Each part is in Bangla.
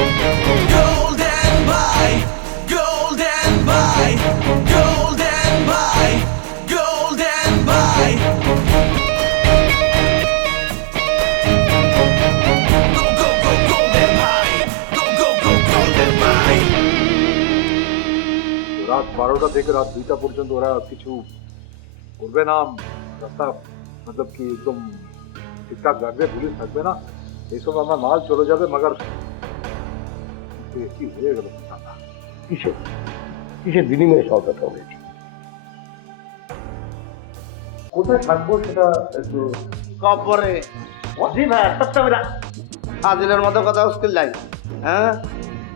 Golden boy, golden boy, golden boy, golden boy. Go go go golden boy, go go go golden boy. রাত 12টা থেকে রাত 2টা পর্যন্ত ওরা কিছু করবে না, রাস্তা মতলব কি একদম ঠিকঠাক রাখবে, পুলিশ থাকবে না, এইসব আমার মাল চলে যাবে। মাগার কি হয়ে গেল কিসের কিসের বিনিময়ে সরকারটা হয়েছে? কোথায় থাকবো সেটা একটু কপরে জি ভাই সবসময় ফাজিলের মতো কথা উস্কিল যাই। হ্যাঁ,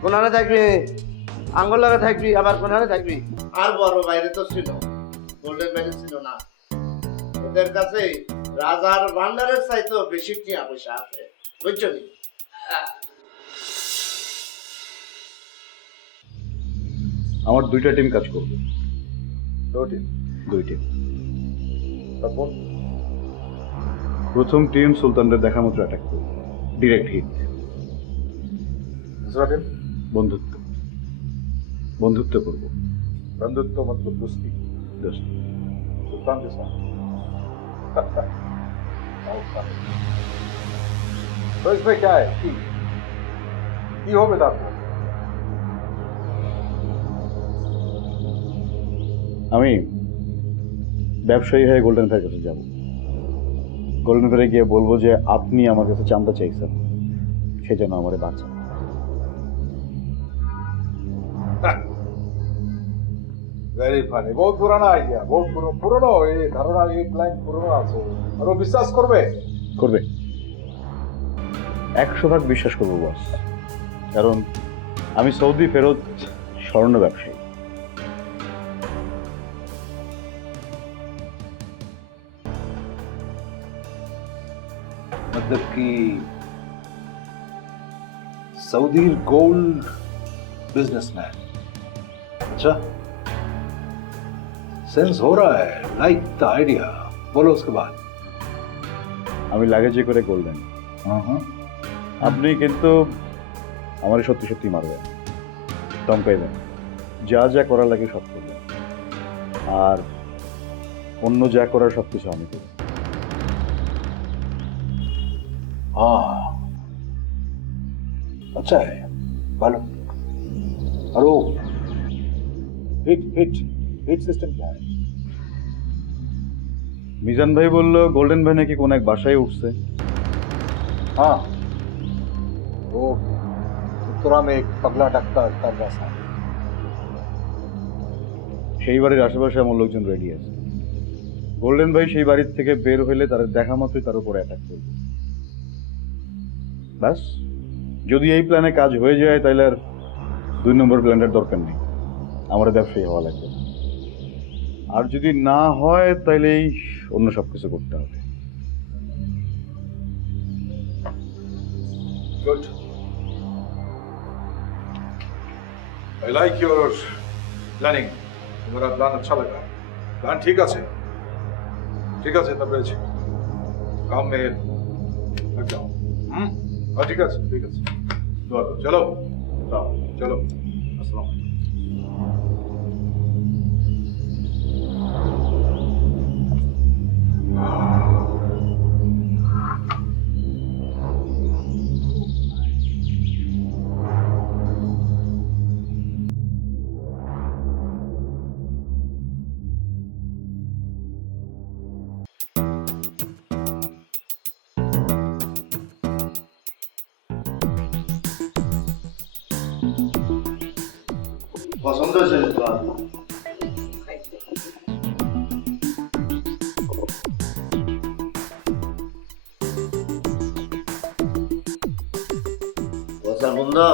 কোনানে থাকবি, আঙ্গুল লাগা থাকবি, আবার কোনানে থাকবি। আর বড় বাইরে তো ছিল, গোল্ডেন বাইরে ছিল না। ওদের কাছে রাজার ভান্ডারের চাইতেও বেশি টিয়া পয়সা আছে, বুঝছো নি? আমার 2টা টিম কাজ করবে। দুই টিম। তারপর প্রথম টিম সুলতানদের দেখা মাত্র অ্যাটাক করবে, ডিরেক্ট হিট। दूसरा टीम বন্ধুত্ব বন্ধুত্ব করবো। बंधुत्व मतलब दोस्ती, Just सुल्तान के साथ। तो इसमें क्या है की हो बेटा आपको? আমি ব্যবসায়ী হয়ে গোল্ডেন ভাইয়ের কাছে যাব। গোল্ডেন ভাইয়ে গিয়ে বলবো যে আপনি আমার কাছে চাঁদা চাইছেন, সে যেন আমারে বাঁচান। वेरी फनी, बहुत पुराना आइडिया, बहुत पुरानो এই ধারণা, এই প্ল্যান পুরানো আছে, আর ও বিশ্বাস করবে। করবে, 100% বিশ্বাস করবো বস, কারণ আমি সৌদি ফেরত স্বর্ণ ব্যবসায়ী। मतलब कि सऊदी गोल्ड बिजनेसमैन। अच्छा, सेंस हो रहा है, लाइक द आइडिया। बोलो उसके बाद। আমি লাগেজে করে গোল্ডেন, আপনি কিন্তু আমার সত্যি সত্যি মারবেন, ধমকাইবেন, যা যা করার লাগে সব করবেন, আর অন্য যা করার সব কিছু আমি করব। हाँ, अच्छा है, बोलो। और वो हिट हिट हिट सिस्टम क्या है? মিজান ভাই বলল গোল্ডেন ভাই নাকি কোন এক বাসায় উঠছে। हाँ, वो उत्तरा में एक पगला डॉक्टर कर जैसा। সেই বাড়ির আশেপাশে আমার লোকজন রেডি আছে। গোল্ডেন ভাই সেই বাড়ির থেকে বের হইলে তার দেখা মাত্রই তার উপরে অ্যাটাক করবে। ব্যাস, যদি এই প্ল্যানে কাজ হয়ে যায় তাহলে আর 2 নম্বর প্ল্যানের দরকার নেই, আমার ব্যবসায়ী হওয়া লাগবে। আর যদি না হয় তাহলেই অন্য সব কিছু করতে হবে। Good. I like your planning. तुम्हारा प्लान अच्छा लगा। प्लान ठीक है, तब काम में लग जाओ। हाँ ठीक है, दुआ करो। चलो चलो, अस्सलाम। পছন্দ হয়েছে তো পছন্দ বন্ধু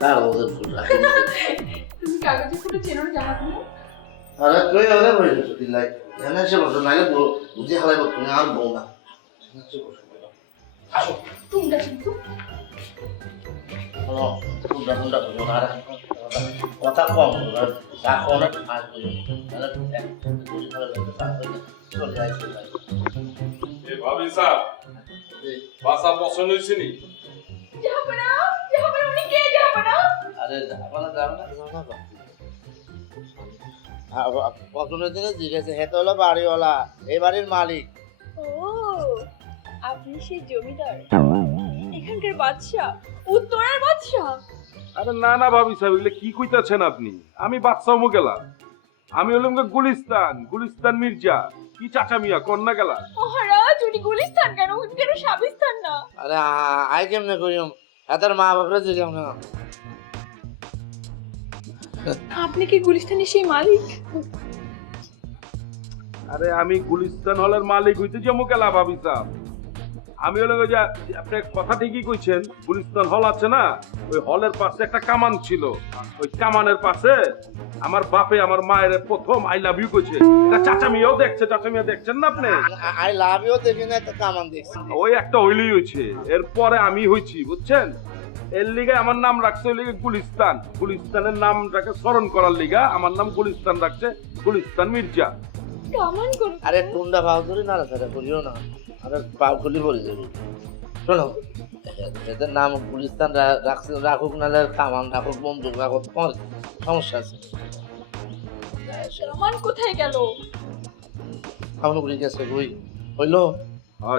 কাগজের ফুটা। তুমি কাগজে ফুটে চেনো না জামা তুমি? আরে তুই আরে বসে দিলাই এনে এসে বসে নাইলে বুঝি হালাই তুমি আর বউ না। আসো তুমি কিন্তু কোনটা কোনটা আর কথা কম চা অনেক ফাঁস করি চলে যায়। ভাবি সাহেব বাসা পছন্দ হয়েছে নি? যাবে না উনি কে আরে আপনারা যাবেন না পছন্দের দিনে জিজ্ঞেসে হেতে হলো বাড়িওয়ালা এই বাড়ির মালিক। ও আপনি সেই জমিদার এখানকার বাদশাহ উত্তরের বাদশাহ। আরে না না ভাবি সাহেব এগুলো কি কইতাছেন আপনি? আমি বাদশাহ গেলা, আমি হলাম গুলিস্তান মির্জা। কি চাচা মিয়া কন্যা গেলা? মহারাজ উনি গুলিস্তান কেন, উনি কেন সাবিস্তান না? আরে আই কেমনে করিম এতার মা বাপরে জিজ্ঞাম না। আপনি কি গুলিস্তানের সেই মালিক? আরে আমি গুলিস্তান হলের মালিক হইতে যাবো গেলা ভাবি সাহেব। আমি হলো ওই যে আপনি কথা ঠিকই কইছেন, গুলিস্তান হল আছে না, ওই হলের পাশে একটা কামান ছিল। ওই কামানের পাশে আমার বাপে আমার মায়ের প্রথম আই লাভ ইউ কইছে। এটা চাচা মিয়াও দেখছে, চাচা মিয়া দেখছেন না আপনি? আই লাভ ইউ দেখি না তো কামান দেখছি। ওই একটা হইলেই হইছে, এরপরে আমি হইছি বুঝছেন। এর লিগে আমার নাম রাখছে ওই লিগে গুলিস্তান। গুলিস্তানের নামটাকে স্মরণ করার লিগা আমার নাম গুলিস্তান রাখছে, গুলিস্তান মির্জা। কামান কোন? আরে টুন্ডা ভাও ধরে নাড়াচাড়া করিও না, আরে পাও খুলি পড়ে যাবে। শোনো এদের নাম গুলিস্তান রাখছে, রাখুক নাহলে কামান রাখুক, বন্দুক রাখুক, তোমার সমস্যা আছে? কামান কোথায় গেল? কামান উড়ে গেছে ওই হইলো।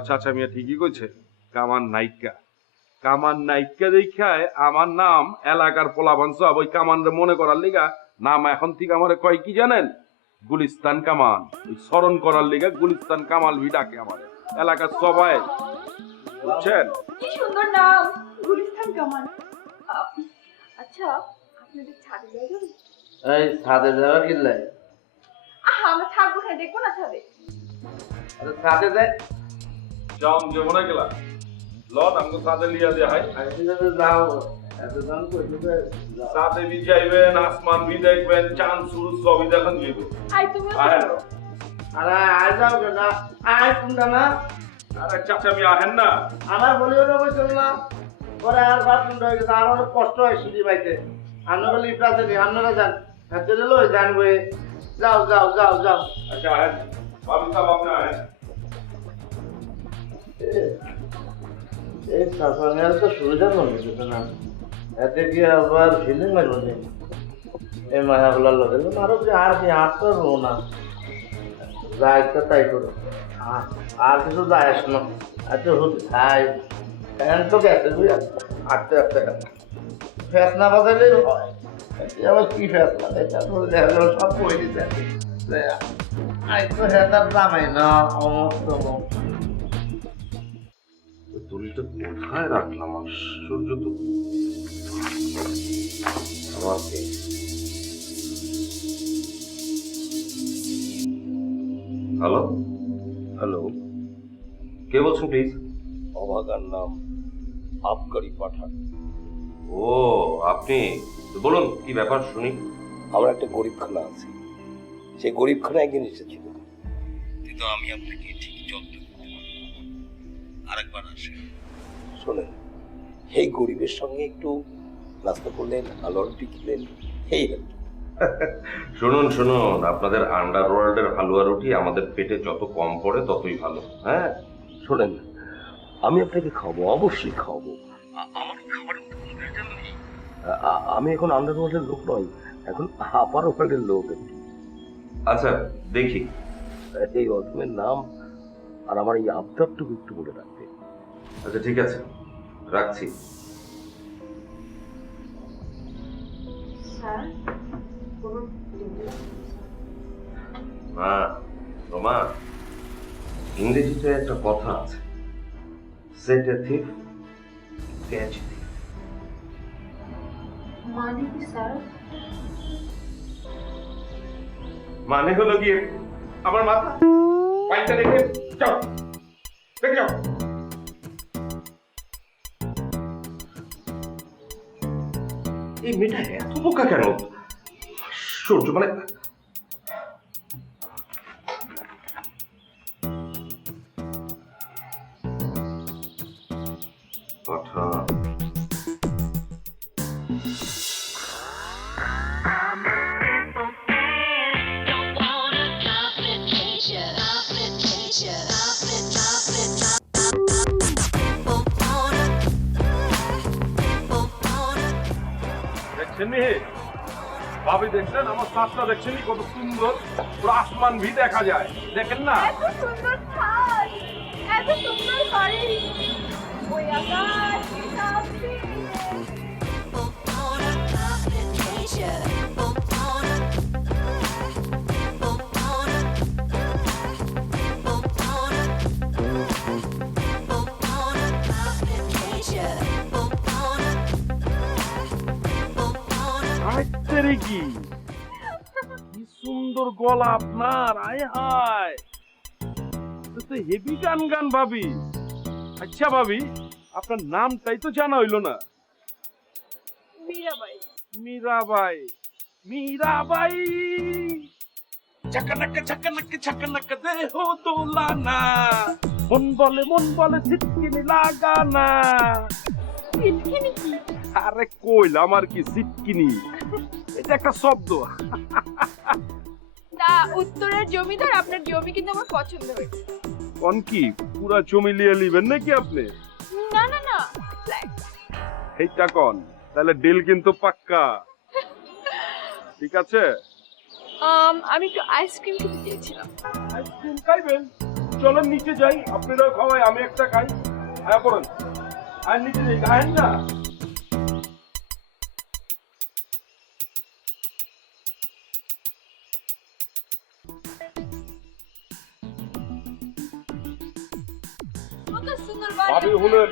চাচা মিয়া ঠিকই কইছে, কামান নাইকা। কামান নাইকা দেখায় আমার নাম এলাকার পোলাপান সব ওই কামানরে মনে করার লিগা নাম এখন থেকে আমার কয় কি জানেন? গুলিস্তান কামান। ওই স্মরণ করার লিগা গুলিস্তান কামাল ভি ডাকে আমার এলাকার সবাই, বুঝছেন? কি সুন্দর নাম, গুলিস্তান কামান। আচ্ছা আপনাদের ছাদে যাবেন? এই ছাদে যাওয়ার কিল্লে? আমরা থাকবো, হ্যাঁ দেখবো না ছাদে? আরে ছাদে যাই জাম যেমন গেলা লট আমাকে সাথে লিয়া দে হাই যাও এতজন কইতে সাথে ভি যাইবেন, আসমান ভি দেখবেন, চাঁদ সূর্য সবই দেখেন যাইবে। আই তুমি আয়। আরে আয় যাও না, আয় টুন্ডা না। আরে চাচা মি আহেন না। আমার বলিও না বলছিল না, পরে আর বাদ টুন্ডা হয়ে গেছে, আর অনেক কষ্ট হয় সিঁড়ি বাইতে। আপনারা লিফটাতে নি, আপনারা যান, হাতে লই জানবে। যাও যাও যাও যাও। আচ্ছা আহেন ভাবি সাহেব আপনি আহেন। এই সাসানের তো সুবিধা মনে হচ্ছে না, এতে কি আবার ফিলিং মারবো না এই মায়াগুলার লোক আরো যে আর কি আর তো রো না, যা ইচ্ছা তাই করো, আর কিছু যায় আস না। আচ্ছা হতে খাই ফ্যান তো গেছে বুঝা, আটতে আটতে ফ্যাস না বাজাইলে হয়। আবার কি ফ্যাস লাগে সব বই দিতে আই তো হেতার দামাই না অমস্ত দড়িটা কোথায় রাখলাম? আশ্চর্য তো। আমাকে হ্যালো হ্যালো, কে বলছেন প্লিজ? অভাগার নাম আবকারি পাঠান। ও আপনি তো বলুন কি ব্যাপার শুনি। আমার একটা গরিবখানা আছে, সেই গরিবখানা একদিন এসেছিল, কিন্তু আমি আপনাকে ঠিক যত্ন করতে পারবো। আরেকবার আসে শোনেন, এই গরিবের সঙ্গে একটু নাস্তা করলেন, আলোর টিকলেন, এই আর কি। শুনুন শুনুন, আপনাদের আন্ডারওয়ার্ল্ডের হালুয়া রুটি আমাদের পেটে যত কম পড়ে ততই ভালো। হ্যাঁ শোনেন, আমি আপনাকে খাওয়াবো, অবশ্যই খাওয়াবো। আমার খাবারের তো কোনো ভেজাল নেই। আমি এখন আন্ডারওয়ার্ল্ডের লোক নই, এখন আপার ওয়ার্ল্ডের লোক। আচ্ছা দেখি। এই অধমের নাম আর আমার এই আবদারটুকু একটু বলে রাখবে। আচ্ছা ঠিক আছে, রাখছি। স্যার মা রোমা, ইংরেজিতে একটা কথা আছে, সেট এ থিফ ক্যাচ থিফ। মানে কি স্যার? মানে হলো গিয়ে আমার মাথা পাইটা রেখে যাও, রেখে যাও। এই মেয়েটা এত বোকা কেন? আশ্চর্য, মানে পাঠা দেখছেন নি ভাবি দেখছেন আমার সাতটা দেখছেন নি কত সুন্দর পুরো আসমান ভি দেখা যায় দেখেন না এত সুন্দর ছাদ, এত সুন্দর বাড়ি, ওই আকাশ, এই সামনে। আরে কি কি সুন্দর গলা আপনার, আয় হায় তো হেভি গান গান ভাবি। আচ্ছা ভাবি আপনার নামটাই তো জানা হইলো না। মীরাবাই। মীরাবাই, মীরাবাই চাকানাকা দেহ দোলানা, মন বলে সিটকিনি লাগানা। সিটকিনি কি? আরে কইলাম আর কি সিটকিনি, এটা একটা শব্দ। তা উত্তরের জমিদার, আপনার জমি কিন্তু আমার পছন্দ হয়েছে। কোন কি পুরা জমি লিয়ে লিবেন নাকি আপনি? না না না, ফ্ল্যাট। এইটা কোন, তাহলে ডিল কিন্তু পাক্কা। ঠিক আছে, আমি একটু আইসক্রিম খেতে চেয়েছিলাম। আইসক্রিম খাইবেন? চলেন নিচে যাই, আপনারাও খাওয়াই, আমি একটা খাই। আয়া পড়েন, আর নিচে যাই, খায়েন না? কত সুন্দর বাড়ি। ভাবি শুনেন,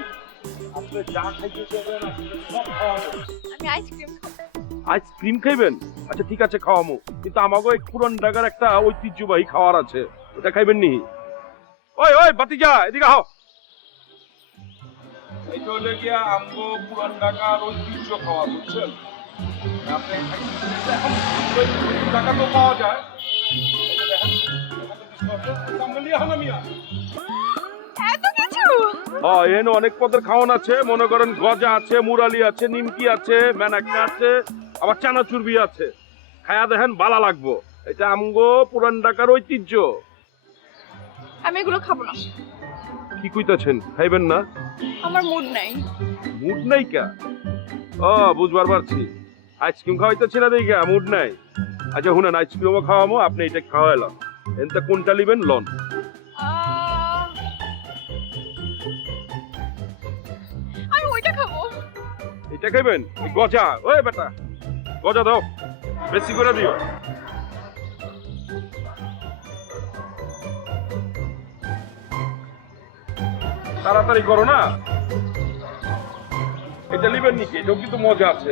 আপনি যা খাইতে চাইবেন আপনাকে সব খাওয়াবো। আমি আইসক্রিম খাবো। আইসক্রিম খাইবেন? আচ্ছা ঠিক আছে, খাওয়ামো, কিন্তু আমাকে এক পুরান ঢাকার একটা ঐতিহ্যবাহী খাওয়ার আছে, ওটা খাইবেন নি? ওই ওই বাতিজা, এদিকে আও। এই তো হলে গিয়া আমগো পুরান ঢাকার ঐতিহ্য খাওয়া, বুঝছেন? আপনি এখন টাকা তো পাওয়া যায়। এই যে দেখেন, সামনে নিয়ে আনো মিয়া। এত কিছু? হ্যাঁ, এখানে অনেক পদের খাওয়ান আছে, মনে করেন গজা আছে, মুরালি আছে, নিমকি আছে, মেনাক্কা আছে, আবার চানাচুরবি আছে। খায়া দেখেন, বালা লাগবো। এটা আমগো পুরান ঢাকার ঐতিহ্য। আমি এগুলো খাবো না। কি কইতাছেন, খাইবেন না? আমার মুড নাই। মুড নাই কা? ও বুঝবার পারছি, আইসক্রিম খাওয়াইতেছি না দেখা মুড নাই। আচ্ছা শুনেন, আইসক্রিমও খাওয়ামো, আপনি এটা খাওয়াইলাম, এনটা কোনটা লিবেন লন। আমি ওইটা খাবো। এটা খাইবেন? এই গজা, ওই বেটা গজা দাও, বেশি করে দিও। তাড়াতাড়ি করো না। এটা নিবেন নাকি? এটাও কিন্তু মজা আছে।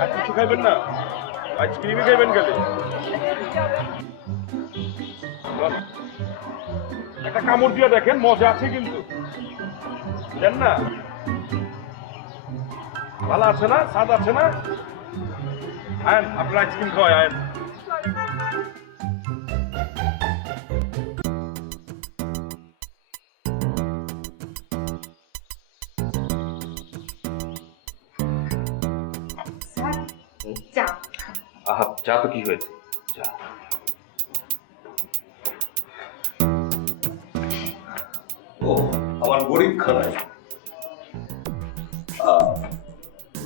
আর কিছু খাইবেন না? আইসক্রিমই খাইবেন গেলে? একটা কামড় দিয়ে দেখেন, মজা আছে কিন্তু, দেন না? ভালো আছে না? স্বাদ আছে না? আয়েন, আপনার আইসক্রিম খাওয়াই, আয়েন। চা। আহা, চা তো কি হয়েছে, চা। ও আমার গরিব খানায়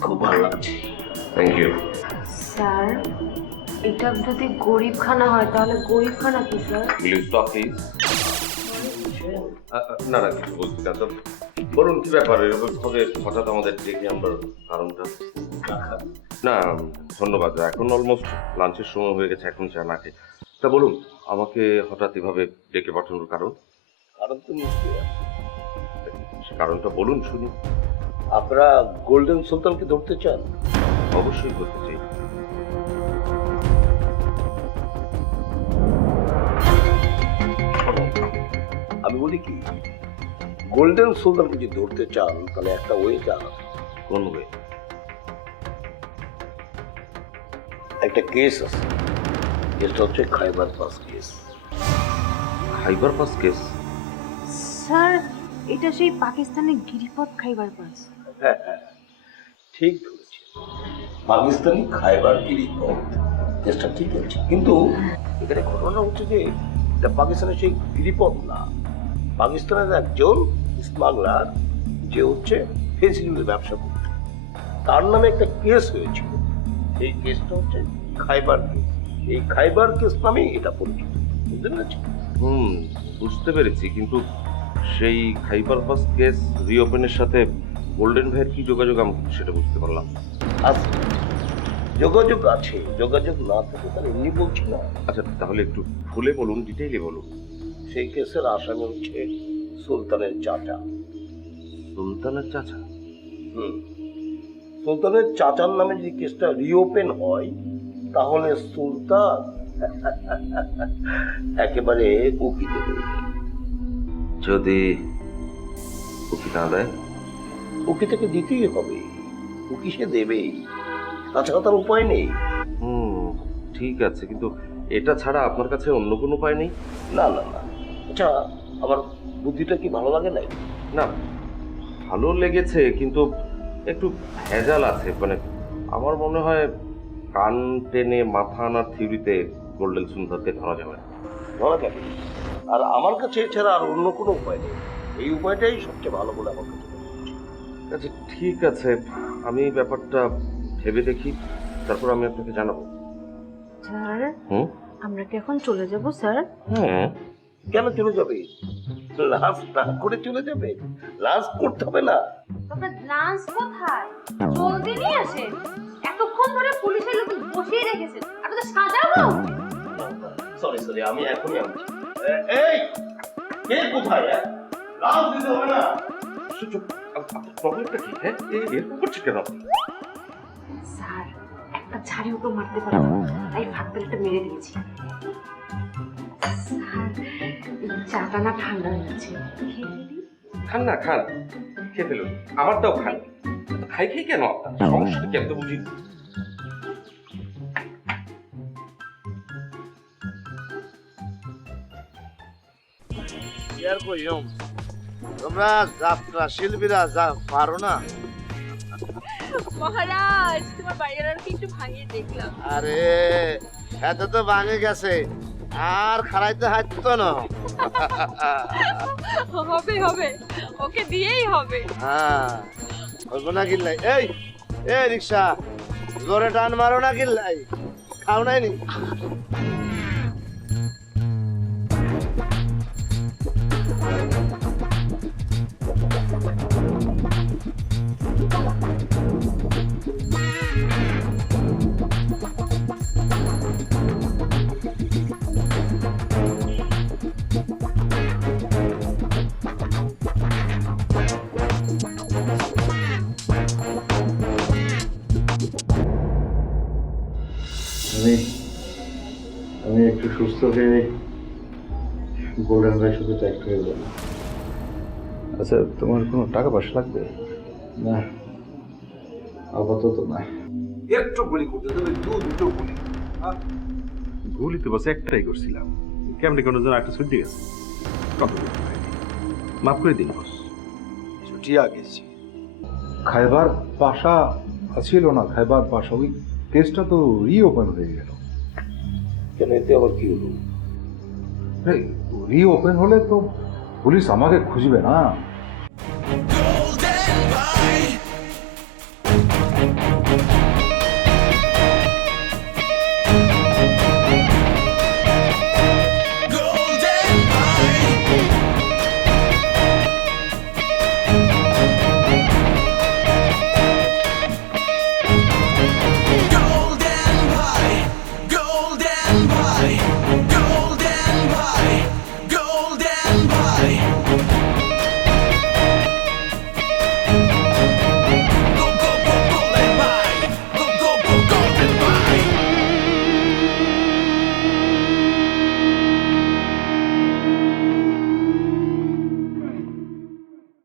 খুব ভালো লাগছে। Thank you. স্যার, এটা যদি গরিবখানা হয় তাহলে গরিবখানা কি sir? Will you stop please? না না, কিছু বলছি না তো। বলুন কি ব্যাপার, এরকম ভাবে হঠাৎ আমাদের ডেকে আমরা কারণটা? না ধন্যবাদ, এখন অলমোস্ট লাঞ্চের সময় হয়ে গেছে, এখন চা না খেয়ে। তা বলুন, আমাকে হঠাৎ এভাবে ডেকে পাঠানোর কারণ? কারণ তো নিশ্চয়ই আছে। সে কারণটা বলুন শুনি। আপনারা গোল্ডেন সুলতানকে ধরতে চান? অবশ্যই করতে চাই। শোনো, আমি বলি কি, গোল্ডেন সুলতানকে যদি ধরতে চান তাহলে একটা ওয়ে চান। কোন ওয়ে? একটা কেস আছে, কেসটা হচ্ছে খাইবার পাস কেস। খাইবার পাস কেস? স্যার, এটা সেই পাকিস্তানের গিরিপথ খাইবার পাস। হ্যাঁ হ্যাঁ, ঠিক ধরেছি, পাকিস্তানি খাইবার গিরিপথ কেসটা ঠিক আছে, কিন্তু এখানে ঘটনা হচ্ছে যে এটা পাকিস্তানের সেই গিরিপথ না, পাকিস্তানের একজন স্মাগলার যে হচ্ছে ফেন্সিডিলের ব্যবসা করত, তার নামে একটা কেস হয়েছিল। এই কেসটা হচ্ছে খাইবার কেস। এই খাইবার কেস নামে এটা পরিচিত, বুঝতে পেরেছি? বুঝতে পেরেছি, কিন্তু সেই খাইবার পাস কেস রিওপেনের সাথে গোল্ডেন ভাইয়ের কি যোগাযোগ আমি সেটা বুঝতে পারলাম। আছে, যোগাযোগ আছে, যোগাযোগ না থাকে তার এমনি বলছি না। আচ্ছা, তাহলে একটু খুলে বলুন, ডিটেইলে বলুন। সেই কেসের আসামি হচ্ছে সুলতানের চাচা। সুলতানের চাচা? সুলতানের চাচার নামে যদি কেসটা রিওপেন হয় তাহলে সুলতান একেবারে উকি দেবে। যদি উকি না দেয়? উকি থেকে দিতেই হবে, উকি সে দেবেই, তাছাড়া তার উপায় নেই। ঠিক আছে, কিন্তু এটা ছাড়া আপনার কাছে অন্য কোনো উপায় নেই? না না না, আচ্ছা আমার বুদ্ধিটা কি ভালো লাগে নাই? না, ভালো লেগেছে, কিন্তু একটু ভেজাল আছে। মানে আমার মনে হয় কান টেনে মাথা আনার থিওরিতে গোল্ডেন সুন্দরকে ধরা যাবে না। ধরা যাবে, আর আমার কাছে এছাড়া আর অন্য কোনো উপায় নেই। এই উপায়টাই সবচেয়ে ভালো বলে আমার কাছে মনে হচ্ছে। আচ্ছা ঠিক আছে, আমি ব্যাপারটা ভেবে দেখি, তারপর আমি আপনাকে জানাবো। স্যার, আমরা কি এখন চলে যাব স্যার? হ্যাঁ। কেন চলে যাবে? লাঞ্চ না করে চলে যাবে? লাঞ্চ করতে হবে না। তবে লাঞ্চ কোথায়? জলদি নিয়ে আসেন। এতক্ষণ ধরে পুলিশের লোক বসিয়ে রেখেছেন, আপনাদের সাজাবো? সরি, আমি এখনই আনছি। এই কে কোথায়? লাঞ্চ দিতে হবে না। প্রবলেমটা কি? হ্যাঁ, এরকম করছে কেন? স্যার, একটা ঝাড়িও তো মারতে পারবো না, তাই ফাঁকটা মেরে দিয়েছি। স্যার, চাটা না ঠান্ডা হয়ে যাচ্ছে, খেয়ে ফেলি। খান না, খান, খেয়ে ফেলুন। আমারটাও খান। খাই খাই কেন আপনার সমস্যাটা কি? আমি তো বুঝি। আর কইম তোমরা যাত্রা শিল্পীরা যা পারো না। মহারাজ, তোমার বাইরের আর কি একটু ভাঙিয়ে দেখলাম। আরে এত তো ভাঙে গেছে, আর খারাইতে হাঁটতো না। হবে হবে, ওকে দিয়েই হবে। হ্যাঁ, হইব না কিল্লাই। এই এই রিক্সা জোরে টান মারো না কিল্লাই, খাও নাই নি? আমি একটু সুস্থ হয়ে গোল্ডেন ভাইয়ের সাথে ট্যাক্ট হয়ে যাবো। আচ্ছা, তোমার কোনো টাকা পয়সা লাগবে? না, আপাতত না। একটু গুলি করতে দেবে, দুটো গুলি। গুলি তো বসে একটাই করছিলাম, কেমনি কোনো জন একটা ছুটি গেছে। কত মাফ করে দিন বস। ছুটিয়া গেছি। খাইবার পাশা ছিল না, খাইবার পাশা ওই কেসটা তো রিওপেন হয়ে গেল। কেন, এতে আবার কি হলো? রিওপেন হলে তো পুলিশ আমাকে খুঁজবে না।